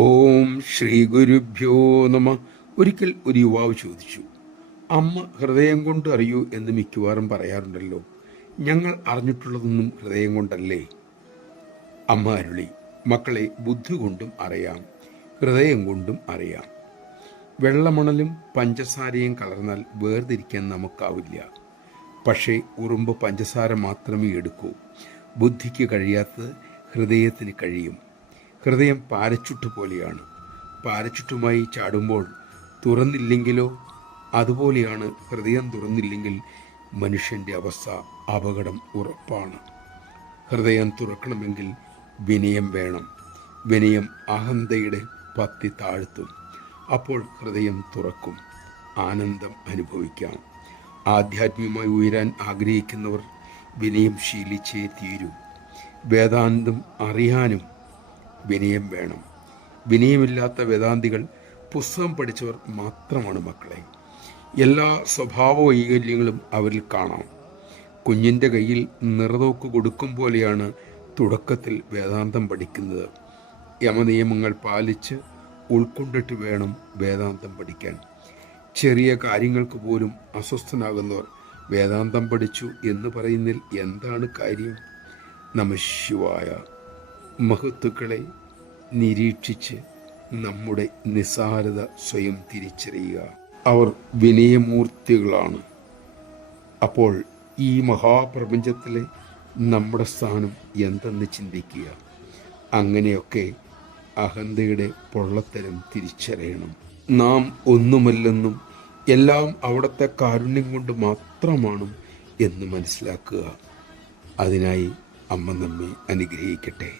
ഓം ശ്രീ ഗുരുഭ്യോ നമ. ഒരിക്കൽ ഒരു യുവാവ് ചോദിച്ചു, അമ്മ ഹൃദയം കൊണ്ട് അറിയൂ എന്ന് മിക്കവാറും പറയാറുണ്ടല്ലോ, ഞങ്ങൾ അറിഞ്ഞിട്ടുള്ളതൊന്നും ഹൃദയം കൊണ്ടല്ലേ? അമ്മ അരുളി, മക്കളെ, ബുദ്ധി കൊണ്ടും അറിയാം, ഹൃദയം കൊണ്ടും അറിയാം. വെള്ളമണലും പഞ്ചസാരയും കലർന്നാൽ വേർതിരിക്കാൻ നമുക്കാവില്ല. പക്ഷേ ഉറുമ്പ് പഞ്ചസാര മാത്രമേ എടുക്കൂ. ബുദ്ധിക്ക് കഴിയാത്തത് ഹൃദയത്തിന് കഴിയും. ഹൃദയം പാരച്ചുട്ട് പോലെയാണ്. പാരച്ചുട്ടുമായി ചാടുമ്പോൾ തുറന്നില്ലെങ്കിലോ? അതുപോലെയാണ് ഹൃദയം തുറന്നില്ലെങ്കിൽ മനുഷ്യൻ്റെ അവസ്ഥ. അപകടം ഉറപ്പാണ്. ഹൃദയം തുറക്കണമെങ്കിൽ വിനയം വേണം. വിനയം അഹന്തയുടെ പത്തി താഴ്ത്തും. അപ്പോൾ ഹൃദയം തുറക്കും. ആനന്ദം അനുഭവിക്കാം. ആധ്യാത്മികമായി ഉയരാൻ ആഗ്രഹിക്കുന്നവർ വിനയം ശീലിച്ചേ തീരൂ. വേദാന്തം അറിയാനും വിനയം വേണം. വിനയമില്ലാത്ത വേദാന്തികൾ പുസ്തകം പഠിച്ചവർ മാത്രമാണ് മക്കളെ. എല്ലാ സ്വഭാവ വൈകല്യങ്ങളും അവരിൽ കാണാം. കുഞ്ഞിൻ്റെ കയ്യിൽ നിറതോക്ക് കൊടുക്കും പോലെയാണ് തുടക്കത്തിൽ വേദാന്തം പഠിക്കുന്നത്. യമനിയമങ്ങൾ പാലിച്ച് ഉൾക്കൊണ്ടിട്ട് വേണം വേദാന്തം പഠിക്കാൻ. ചെറിയ കാര്യങ്ങൾക്ക് പോലും അസ്വസ്ഥനാകുന്നവർ വേദാന്തം പഠിച്ചു എന്ന് പറയുന്നതിൽ എന്താണ് കാര്യം? നമഃശിവായ. മഹത്തുക്കളെ നിരീക്ഷിച്ച് നമ്മുടെ നിസ്സാരത സ്വയം തിരിച്ചറിയുക. അവർ വിനയമൂർത്തികളാണ്. അപ്പോൾ ഈ മഹാപ്രപഞ്ചത്തിലെ നമ്മുടെ സ്ഥാനം എന്തെന്ന് ചിന്തിക്കുക. അങ്ങനെയൊക്കെ അഹന്തയുടെ പൊള്ളത്തരം തിരിച്ചറിയണം. നാം ഒന്നുമല്ലെന്നും എല്ലാം അവിടുത്തെ കാരുണ്യം കൊണ്ട് മാത്രമാണ് എന്ന് മനസ്സിലാക്കുക. അതിനായി അമ്മ നമ്മെ അനുഗ്രഹിക്കട്ടെ.